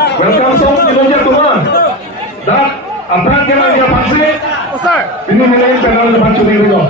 Welcome song Indonesia Tuma. Dan apaan kena dia paksi? Ini nilai channel depan syuting itu.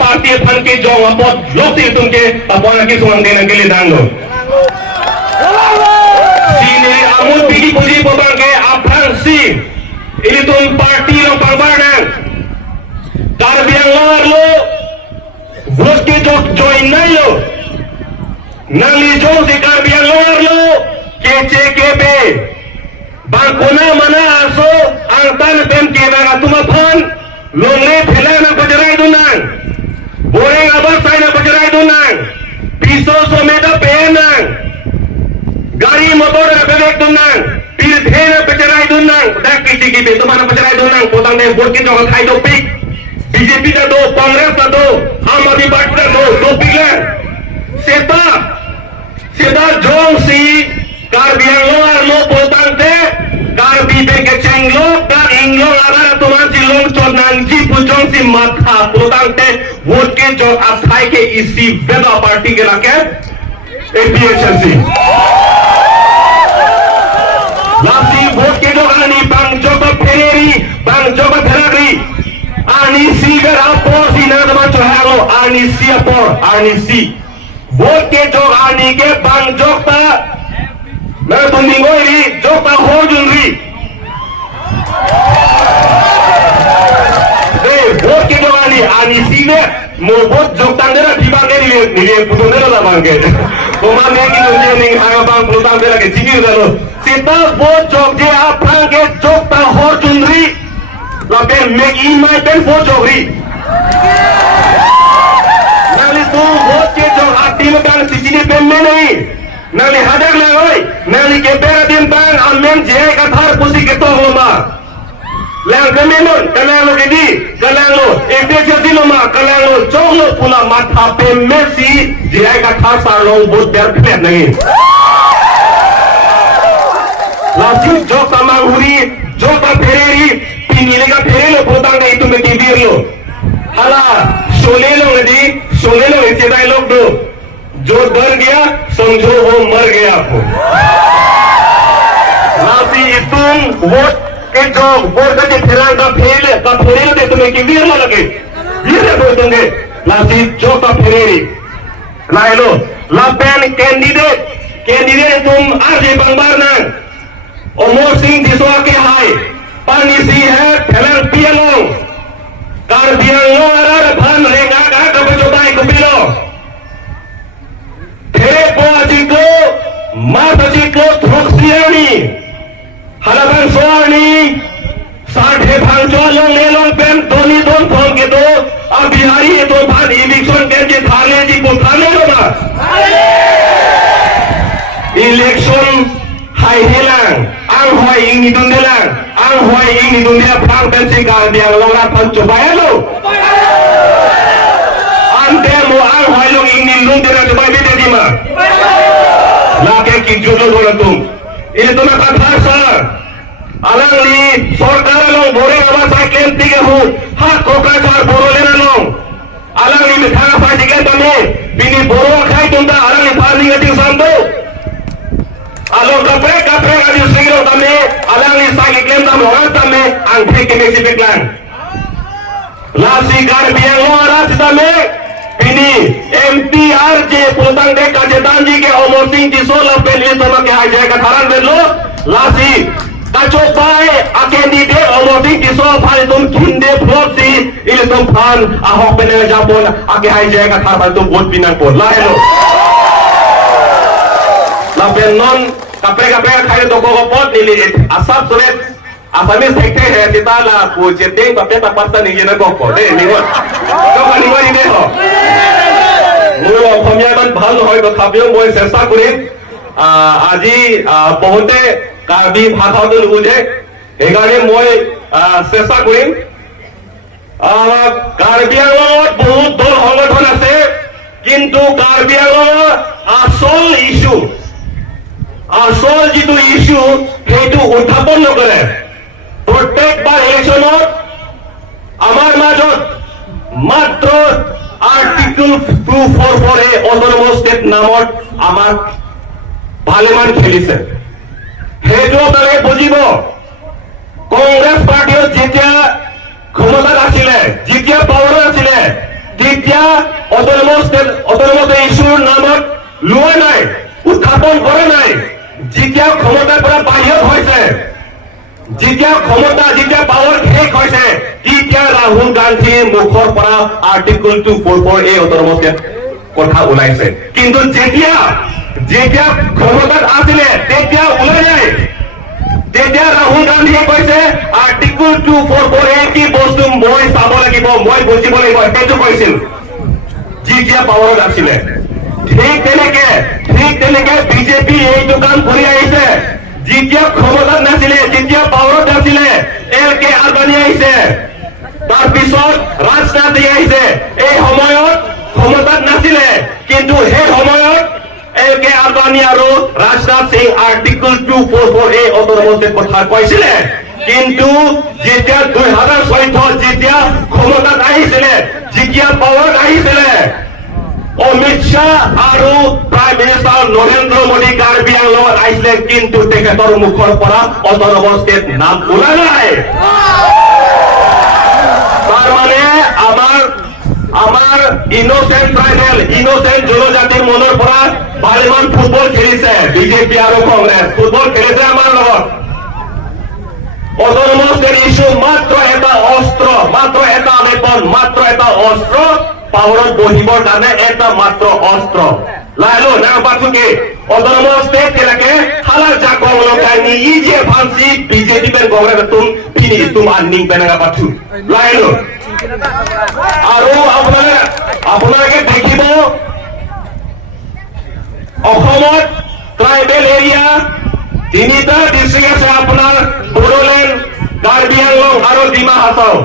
parti fan ke jong apot lokti tumke apon lagi suang dengan kele danglo sini amul pigi puji pobang ke apang si ini tum parti lo pangbarang tarbiang lar lo vote ke jok join nai lo nali jong si tarbiang lar lo KCKB bangkuna mana aso angtan tem ke daga tuma fan longle phela na bajarai dunang boreng abas sai na bajarai dunang piso someda penang gari motor na bebek dunang pil dhena bajarai dunang dak kiti kiti to mana bajarai dunang potang ne vote ke jong khai do pik BJP na do Congress na do Aam Aadmi Party na do pilan seta jong si karbiang luar lo potang te karbi beke cenglo dan inglo agara tuman si long chot nanji pujong si matha potang te vote ke jog asthai ke isi veda party ke lake APHC lasi vote ke jog ani bang jog fereri ani si vera por si na tuman chohalo ani si apor ani si vote ke jog ani ke bang jog ta मैं तुमको री जो ता हो जुनरी दे vote के जवानी आनी सीने मो वोट जो तांगेरा दिबांगे निले पुतोनेरा ला बांगे तो माने की दुनिया नहीं हागा बांग पुतांगेरा के जिगी दलो सीता वोट जो जे आप भांगे जो ता हो जुनरी लाके मेक इन माय पेन वोट जोरी नाली तो वोट के जो आती में कान सिचिनी पेन में नहीं nali hadar na oi nali ke pera din bang amen je ka thar pusi ke to loma lang kemenon kalang lo gedi kalang lo epje diloma kalang lo choglo pula matha pe messi je ka thar sar lo bot der phet nahi Lalu jok sama huri, jok sama fereri, pinile ka ferelo potang na itu metivir lo. Hala, Sholay लो नदी, शोले लो इसे dialogue दो, जो डर गया समझो वो मर गया आपको। लासी इतुम वोट के जो वोट का चिट्ठीरां का फेरे दे तुम्हें कि वीर लगे, वीर बोल दूंगे। लासी जो का फेरेरी, लाइलो, लापेन कैंडिडेट तुम आज ये बंगार ना, ओमोर सिंह दिसवा के हाय, पानी सी है Fallon पियलों। Karbianglo arar ban renga ka kabejobai kupilo tere po ajiko mat ajiko throksiani halaban soani साठे भांचो लोग ले लोग पेन दोनी दोन फोन के दो अब बिहारी ये तो भान इलेक्शन के जे थाने जी को थाने लो ना इलेक्शन हाई हेlang ang hoy ing ni dundelang ang hoy ing ni dunia perang pensi Karbiang lora pancoba lo ante mo ang hoy lo ing ni lundera coba bete di ma lake ki judo dona tum ini tu nak bahasa alang ni sorkar lo bore awasa kenti ke hu ha kokra sar boro lena lo alang ni mithana pa digen tame bini boro khai tunda alang ni parni ngati sambo alo kapre adi singro tame alang ni sagi klem tam orang tame angke ke mesi beklan lasi Karbiang lo aras tame ini MPRJ potang de kajetanji ke Omor Singh disola peli tama ke haja ka tharan belo lasi tacho pae candidate Omor Singh disola phale tum khinde phlosi ile tum phan ahok bene japon ake haja ka thar tum vote pinang por la hello lapen non kapre khai to ko pot nili asap sulet asami sekte hai sitala ku jeteng bape ta parta ni jena ko de ni wa to kani wa ni de ho মোৰ অসমীয়ামান ভাল নহয় তথাপিও মই চেষ্টা কৰিম আজি বহুতে কাৰ্বি ভাষাটো নুবুজে সেইকাৰণে মই চেষ্টা কৰিম কাৰ্বিআংলত বহুত দল সংগঠন আছে কিন্তু কাৰ্বিআংলৰ আসল যিটো ইস্যু সেইটো উত্থাপন নকৰে প্ৰত্যেকবাৰ ইলেকশ্যনত আমাৰ মাজত মাত্ৰ Article 244 autonomous state নামত আমাক পাৰ্লিয়ামান খেলিছে সেইটো তাৰে বুজিব কংগ্ৰেছ পাৰ্টিৰ যেতিয়া ক্ষমতাত আছিলে যেতিয়া পাৱাৰত আছিলে তেতিয়া autonomous ইস্যুৰ নামত লোৱা নাই উত্থাপন কৰা নাই যেতিয়া ক্ষমতাৰ পৰা বাহিৰত হৈছে যেতিয়া পাৱাৰ শেষ হৈছে তেতিয়া ৰাহুল গান্ধীৰ মুখৰ পৰা আৰ্টিকল 244 autonomous কথা ওলাইছে কিন্তু যেতিয়া ক্ষমতাত আছিলে তেতিয়া ওলাই নাই তেতিয়া ৰাহুল গান্ধীয়ে কৈছে আৰ্টিকল 244 কি বস্তু মই চাব লাগিব মই বুজিব লাগিব সেইটো কৈছিল যেতিয়া পাৱাৰত আছিলে ঠিক তেনেকে বিজেপি এইটো কাম কৰি আহিছে যেতিয়া ক্ষমতাত নাছিলে যেতিয়া পাৱাৰত আছিলে LK আদবানী আহিছে তাৰপিছত ৰাজনাথ আহিছে এই সময়ত ক্ষমতাত নাছিলে কিন্তু সেই সময়ত LK আদবানী আৰু ৰাজনাথ সিং আৰ্টিকল 244 autonomous কথা কৈছিলে কিন্তু যেতিয়া 2014 যেতিয়া ক্ষমতাত আহিছিলে যেতিয়া পাৱাৰত আহিছিলে অমিত শাহ আৰু প্ৰাইম মিনিষ্টাৰ নৰেন্দ্ৰ মোদী কাৰ্বিআংলত আহিছিলে কিন্তু তেখেতৰ মুখৰ পৰা autonomous নাম ওলা নাই তাৰমানে আমাৰ ইনোসেন্ট জনজাতিৰ মনৰ পৰা ভালেমান ফুটবল খেলিছে বিজেপি আৰু কংগ্ৰেছ ফুটবল খেলিছে আমাৰ লগত autonomous ইস্যু মাত্ৰ এটা অস্ত্ৰ মাত্ৰ এটা বেপন মাত্ৰ এটা অস্ত্ৰ পাৱাৰত বহিবৰ কাৰণে এটা মাত্ৰ অস্ত্ৰ লাইলো না পাছুকে autonomous state কেলাকে হালার যা Congress কাইনি ইজে fancy BJP Ben Congress ফিনি আনিং বেনাগা পাছু লাইলো আৰু আপোনালোকে দেখিব অসমত ট্ৰাইবেল এৰিয়া তিনিটা ডিস্ট্ৰিক্ট আছে আপোনাৰ বড়োলেণ্ড কাৰ্বি আংলং আৰু ডিমা হাছাও